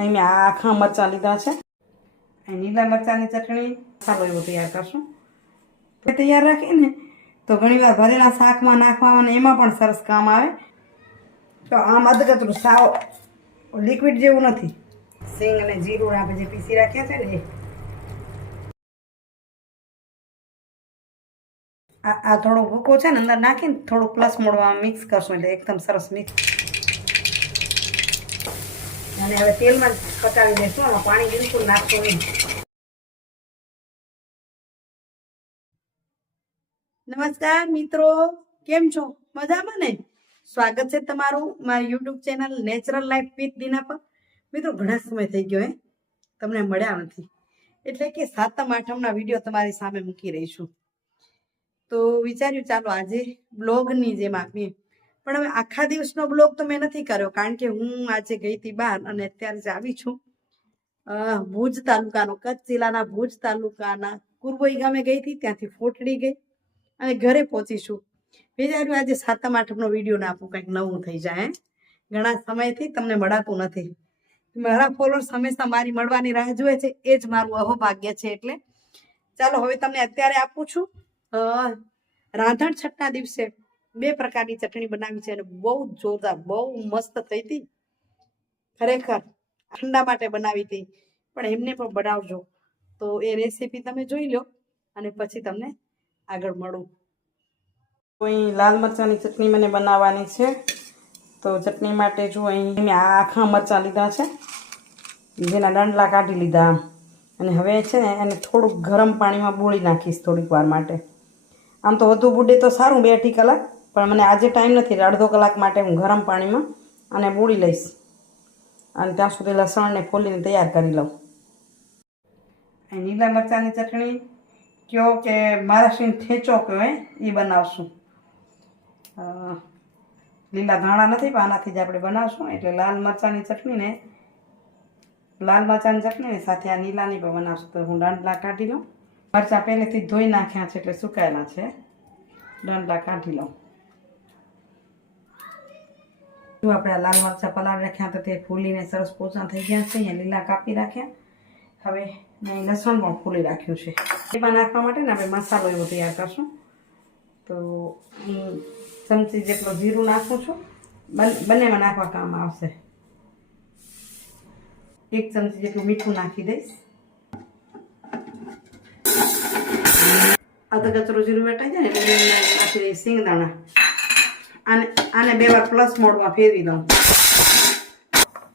અહીં મેં આખા મરચાં લીધા છે. અહીં લીલા મરચાંની ચટણી મસાલો એવો તૈયાર કરશું. તૈયાર રાખીને તો ઘણીવાર ભરેલા શાકમાં નાખવામાં અને એમાં પણ સરસ કામ આવે. તો આમ અધકચરું સાવ લિક્વિડ જેવું નથી. સિંગ અને જીરું આપણે જે પીસી રાખ્યા છે ને આ થોડો ભૂકો છે ને અંદર નાખીને થોડું પ્લસ મોડમાં મિક્સ કરશું એટલે એકદમ સરસ મિક્સ. અને હવે તેલમાં જ પકાવી દઈશું. આમાં પાણી બિલકુલ નાખશું નહીં. નમસ્કાર મિત્રો, કેમ છો? મજામાં ને? સ્વાગત છે તમારું મારી YouTube channel natural life with Dina પર. મિત્રો ઘણા સમય થઈ ગયો તમને મળ્યા નથી, એટલે કે સાતમ આઠમના વિડીયો તમારી સામે મૂકી રહી છું. તો વિચાર્યું ચાલો આજે બ્લોગની જેમ આપીએ. પણ હવે આખા દિવસનો બ્લોગ તો મેં નથી કર્યો, કારણ કે હું આજે ગઈ હતી બહાર અને અત્યારે જ આવી છું. ભુજ તાલુકાનો, કચ્છ જિલ્લાના ભુજ તાલુકાના કુરબોઈ ગામે ગઈ હતી, ત્યાંથી ફોટડી ગઈ અને ઘરે પહોંચીશું. વિચાર્યું આજે સાતમ આઠમનો વિડીયો ના આપું, કંઈક નવું થઈ જાય. ઘણા સમયથી તમને મળાતું નથી. મારા ફોલોઅર્સ હંમેશા મારી મળવાની રાહ જુએ છે, એ જ મારું અહોભાગ્ય છે. એટલે ચાલો હવે તમને અત્યારે આપું છું. રાંધણ છઠના દિવસે 2 પ્રકારની ચટણી બનાવી છે અને બહુ જોરદાર, બહુ મસ્ત થઈ હતી. ખરેખર ઠંડા માટે બનાવી હતી, પણ એમને પણ બનાવજો. તો એ રેસીપી તમે જોઈ લો અને પછી તમને આગળ મળું. અહીં લાલ મરચાંની ચટણી મને બનાવવાની છે. તો ચટણી માટે જો અહીં મેં આખા મરચાં લીધા છે, જેના ડંડલા કાઢી લીધા. અને હવે છે ને એને થોડુંક ગરમ પાણીમાં બોળી નાખીશ થોડીક વાર માટે. આમ તો વધુ બુડે તો સારું 2-2 કલાક, પણ મને આજે ટાઈમ નથી. અડધો કલાક માટે હું ગરમ પાણીમાં અને બોળી લઈશ. અને ત્યાં સુધી લસણને ફોલીને તૈયાર કરી લઉં. અહીં લીલા મરચાંની ચટણી કયો કે મહારાષ્ટ્રીયન ઠેચો કયો એ બનાવશું. લીલા ધાણા નથી, પણ આનાથી જ આપણે બનાવશું. એટલે લાલ મરચાંની ચટણીને સાથે આ લીલાની પણ બનાવશું. તો હું ડંડલા કાઢી લઉં. મરચાં પહેલેથી ધોઈ નાખ્યા છે એટલે સુકાયેલા છે. ડંડલા કાઢી લઉં. જો આપણે આ લાલ મરચાં પલાળી રાખ્યા તો તે ફૂલીને સરસ પોચા થઈ ગયા છે. અહીંયા લીલા કાપી રાખ્યા. હવે મેં લસણ પણ ફૂલી રાખ્યું છે. એમાં નાખવા માટે ને આપણે મસાલો એવો તૈયાર કરશું. તો હું ચમચી જેટલો જીરું નાખું છું. બંનેમાં નાખવા કામ આવશે. 1 ચમચી જેટલું મીઠું નાખી દઈશ. અધ કચરું જીરું વેટાઈ જાય ને એટલે નાખી દઈશ સિંગદાણા. આને 2 વાર પ્લસ મોડમાં ફેરવી દઉં.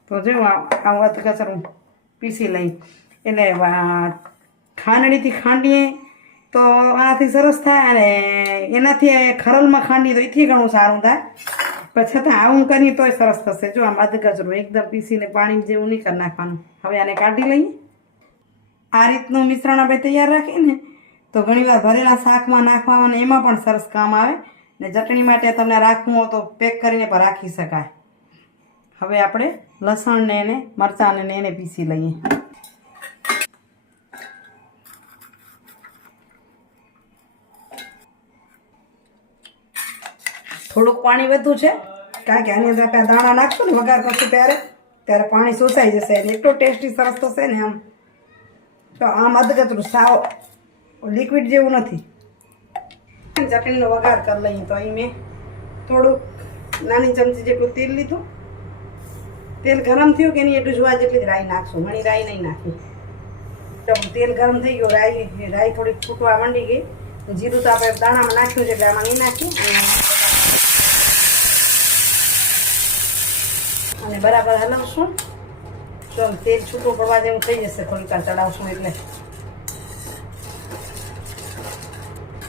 તો જો આવું અધ કચરું પીસી લઈ એટલે ખાંડણીથી ખાંડીએ તો આનાથી સરસ થાય, અને એનાથી ખરલમાં ખાંડીએ તો એથી ઘણું સારું થાય. પણ છતાં આવું કરીએ તોય સરસ થશે. જો આમ અધ કચરું એકદમ પીસીને પાણી જેવું નહીં કરી નાખવાનું. હવે આને કાઢી લઈએ. આ રીતનું મિશ્રણ આપણે તૈયાર રાખીને તો ઘણીવાર ભરેલા શાકમાં નાખવામાં અને એમાં પણ સરસ કામ આવે. ને ચટણી માટે તમને રાખવું હોય તો પેક કરીને પણ રાખી શકાય. હવે આપણે લસણને એને મરચાંને એને પીસી લઈએ. થોડુંક પાણી વધુ છે, કારણ કે આની અંદર આપણે દાણા નાખશું ને વઘાર કરશું ત્યારે પાણી શોષાઈ જશે. એટલો ટેસ્ટી સરસ થશે ને આમ. તો આમ અધકચરું સાવ લિક્વિડ જેવું નથી. ચટણીનો વઘાર કરી લઈએ. તો અહીં મેં થોડુંક નાની ચમચી જેટલું તેલ લીધું. તેલ ગરમ થયું કે નહીં એટલું જોવા જેટલી જ રાઈ નાખશું. ઘણી રાઈ નહીં નાખી. તો તેલ ગરમ થઈ ગયું, રાઈ થોડીક ફૂટવા માંડી ગઈ. જીરું તો આપણે દાણામાં નાખ્યું છે એટલે આમાં નહીં નાખ્યું. અને બરાબર હલાવશું. તો તેલ છૂટું પડવા જેવું થઈ જશે. થોડીક વાર ચડાવશું એટલે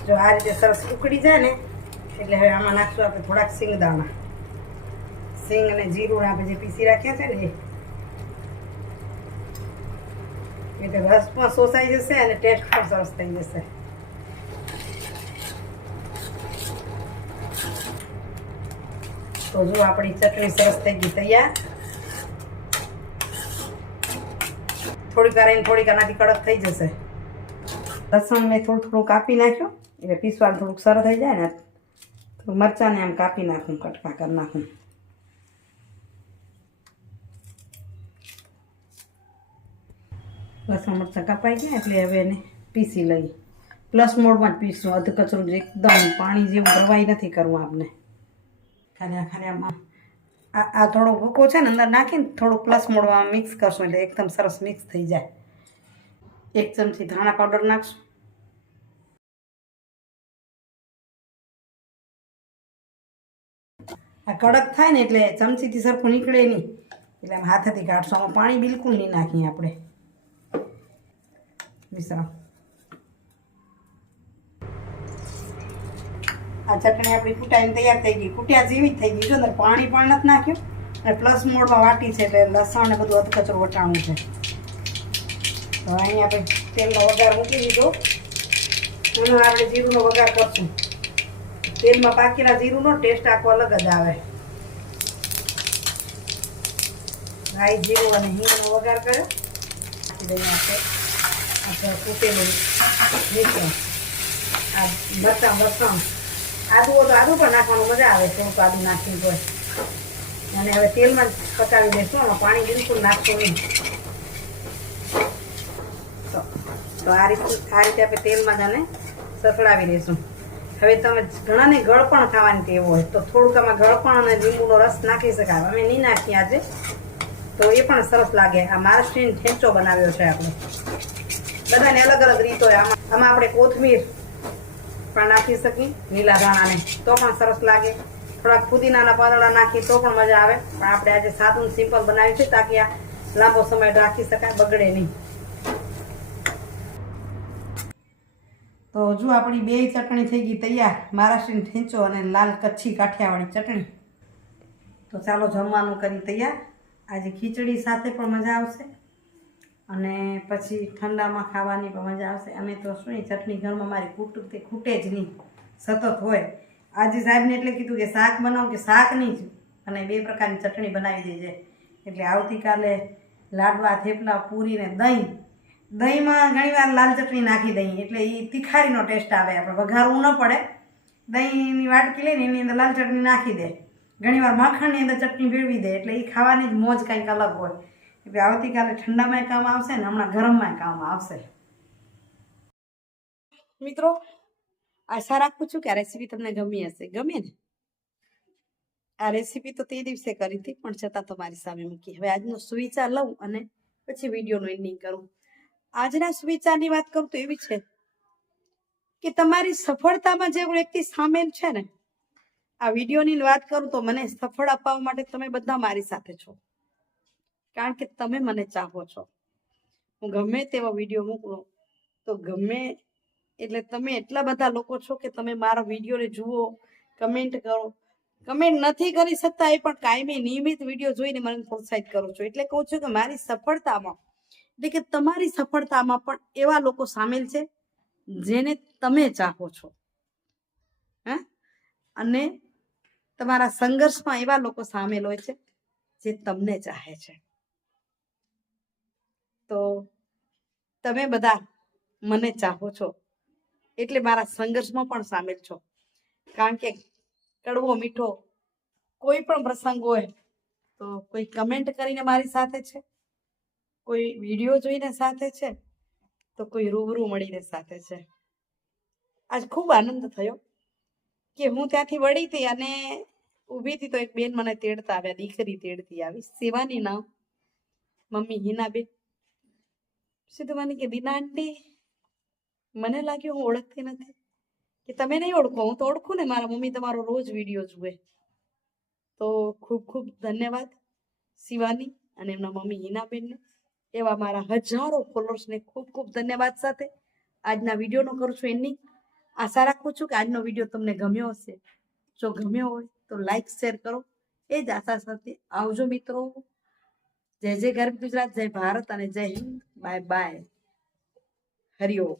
જો આ રીતે સરસ ઉકળી જાય ને એટલે હવે આમાં નાખશું આપણે થોડાક સિંગદાણા. સિંગ અને જીરું આપણે જે પીસી રાખ્યા છે ને એટલે રસ પણ શોષાઈ જશે અને ટેસ્ટ પણ સરસ થઈ જશે. તો જો આપણી ચટણી સરસ થઈ ગઈ તૈયાર. થોડીક વાર આનાથી કડક થઈ જશે. લસણ મેં થોડું કાપી નાખ્યું એટલે પીસવાનું થોડુંક સરળ થઈ જાય ને. તો મરચાંને આમ કાપી નાખું, કટકા કરી નાખું. લસણ મરચાં કપાઈ ગયા એટલે હવે એને પીસી લઈએ. પ્લસ મોડમાં જ પીસું, અધ કચરું જ એકદમ પાણી જેવું રવાઈ નથી કરવું આપણે. ખાલી આમાં આ થોડો ભૂકો છે ને અંદર નાખીને થોડું પ્લસ મોડમાં મિક્સ કરશું એટલે એકદમ સરસ મિક્સ થઈ જાય. 1 ચમચી ધાણા પાવડર નાખશું. આ કડક થાય ને એટલે ચમચીથી સરખું નીકળે નહીં એટલે આમ હાથેથી કાઢશું. આમાં પાણી બિલકુલ નહીં નાખીએ આપણે. મિશ્રણ આ ચટણી આપણી કૂટાઈને તૈયાર થઈ ગઈ. કૂટ્યા જેવી જ થઈ ગઈ. જો અંદર પાણી પણ નથી નાખ્યું અને પ્લસ મોડમાં વાટી છે એટલે લસણ ને બધું અધકચરું વટાણું છે. તો અહીંયા આપણે તેલનો વઘાર મૂકી દીધો. એમાં આપણે જીરુંનો વઘાર કરશું. તેલમાં પાકેલા જીરુંનો ટેસ્ટ આખો અલગ જ આવે. રાઈ જીરું અને હિંગનો વઘાર કર્યો. નાખી દઈએ આપણે કૂટેલું મિશ્રણ. આ લસણ આદુ તો આદુ પણ નાખવાનું મજા આવે છે. હું તો આદુ નાખીને હોય અને હવે તેલમાં જ પકાવી દઈશું. આમાં પાણી બિલકુલ નાખશું નહીં. તો આ રીતે આપણે તેલમાં જ આને સસડાવી દઈશું. હવે તમે ઘણાને ગળપણ ખાવાની ટેવ હોય તો થોડુંક આમાં ગળપણ અને લીંબુનો રસ નાખી શકાય. અમે નહીં નાખીએ આજે, તો એ પણ સરસ લાગે. આ મહારાષ્ટ્રીયન ઠેંચો બનાવ્યો છે આપણે. બધાને અલગ અલગ રીત હોય. આમાં આપણે કોથમીર પણ નાખી શકીએ, લીલા ધાણાને, તો પણ સરસ લાગે. થોડાક ફુદીનાના પાંદડા નાખી તો પણ મજા આવે. પણ આપણે આજે સાદું સિમ્પલ બનાવ્યું છે તાકી આ લાંબો સમય રાખી શકાય, બગડે નહીં. તો જો આપણી બે ચટણી થઈ ગઈ તૈયાર, મહારાષ્ટ્રીયન ઠેંચો અને લાલ કચ્છી કાઠિયાવાડી ચટણી. તો ચાલો જમવાનું કરી તૈયાર. આજે ખીચડી સાથે પણ મજા આવશે અને પછી ઠંડામાં ખાવાની પણ મજા આવશે. અમે તો શું ચટણી ઘરમાં મારી ખૂટે જ નહીં, સતત હોય. આજે સાહેબને એટલે કીધું કે શાક બનાવો, કે શાક નહીં જ અને 2 પ્રકારની ચટણી બનાવી દેજે. એટલે આવતીકાલે લાડવા, થેપલા, પૂરી ને દહીંમાં ઘણીવાર લાલ ચટણી નાખી દઈએ એટલે એ તીખારીનો ટેસ્ટ આવે. આપણે વઘારવું ન પડે. દહીંની વાટકી લઈને એની અંદર લાલ ચટણી નાખી દે. ઘણીવાર માખણની અંદર ચટણી ભેળવી દે એટલે એ ખાવાની જ મોજ કંઈક અલગ હોય. એટલે આવતીકાલે ઠંડામાંય કામ આવશે ને હમણાં ગરમમાંય કામ આવશે. મિત્રો, આશા રાખું છું કે આ રેસીપી તમને ગમી હશે. ગમે ને? આ રેસીપી તો તે દિવસે કરી હતી પણ છતાં તમારી સામે મૂકી. હવે આજનો સુવિચાર લઉં અને પછી વિડીયોનું એન્ડિંગ કરું. આજના સુવિચારની વાત કરું તો એવી છે કે તમારી સફળતામાં જે વ્યક્તિ સામેલ છે ને, આ વિડીયોની વાત કરું તો મને સફળ અપાવવા માટે તમે બધા મારી સાથે છો. કારણ કે તમે મને ચાહો છો. હું ગમે તેવો વિડીયો મોકલું તો ગમે એટલે તમે એટલા બધા લોકો છો કે તમે મારા વિડીયોને જુઓ, કમેન્ટ કરો. કમેન્ટ નથી કરી શકતા એ પણ કાયમી નિયમિત વિડીયો જોઈને મને પ્રોત્સાહિત કરો છો. એટલે કહું છું કે મારી સફળતામાં, એટલે કે તમારી સફળતામાં પણ એવા લોકો સામેલ છે જેને તમે ચાહો છો. હા, અને તમારા સંઘર્ષમાં એવા લોકો સામેલ હોય છે જે તમને ચાહે છે. તો તમે બધા મને ચાહો છો એટલે મારા સંઘર્ષમાં પણ સામેલ છો. કારણ કે કડવો મીઠો કોઈ પણ પ્રસંગ હોય તો કોઈ કમેન્ટ કરીને મારી સાથે છે, કોઈ વિડીયો જોઈને સાથે છે, તો કોઈ રૂબરૂ મળીને સાથે છે. આજ ખૂબ આનંદ થયો કે હું ત્યાંથી વળી હતી અને ઊભી હતી તો એક બેન મને તેડતા આવ્યા. દીકરી તેડતી આવી, શિવાની નામ, મમ્મી હિનાબેન. સીધું મને કે દીના આંટી, મને લાગ્યું હું ઓળખતી નથી. કે તમે નહીં ઓળખો, હું તો ઓળખું ને, મારા મમ્મી તમારો રોજ વિડીયો જુએ. તો ખૂબ ખૂબ ધન્યવાદ શિવાની અને એમના મમ્મી હિનાબેનને. એવા મારા હજારો ફોલોઅર્સને ખૂબ ખૂબ ધન્યવાદ સાથે આજના વિડીયોનો કરું છું એન્ડિંગ. આશા રાખું છું કે આજનો વિડીયો તમને ગમ્યો હશે. જો ગમ્યો હોય તો લાઈક શેર કરો. એ જ આશા સાથે આવજો મિત્રો. જય જય ગરવી ગુજરાત, જય ભારત અને જય હિન્દ. Bye bye. હરિઓમ.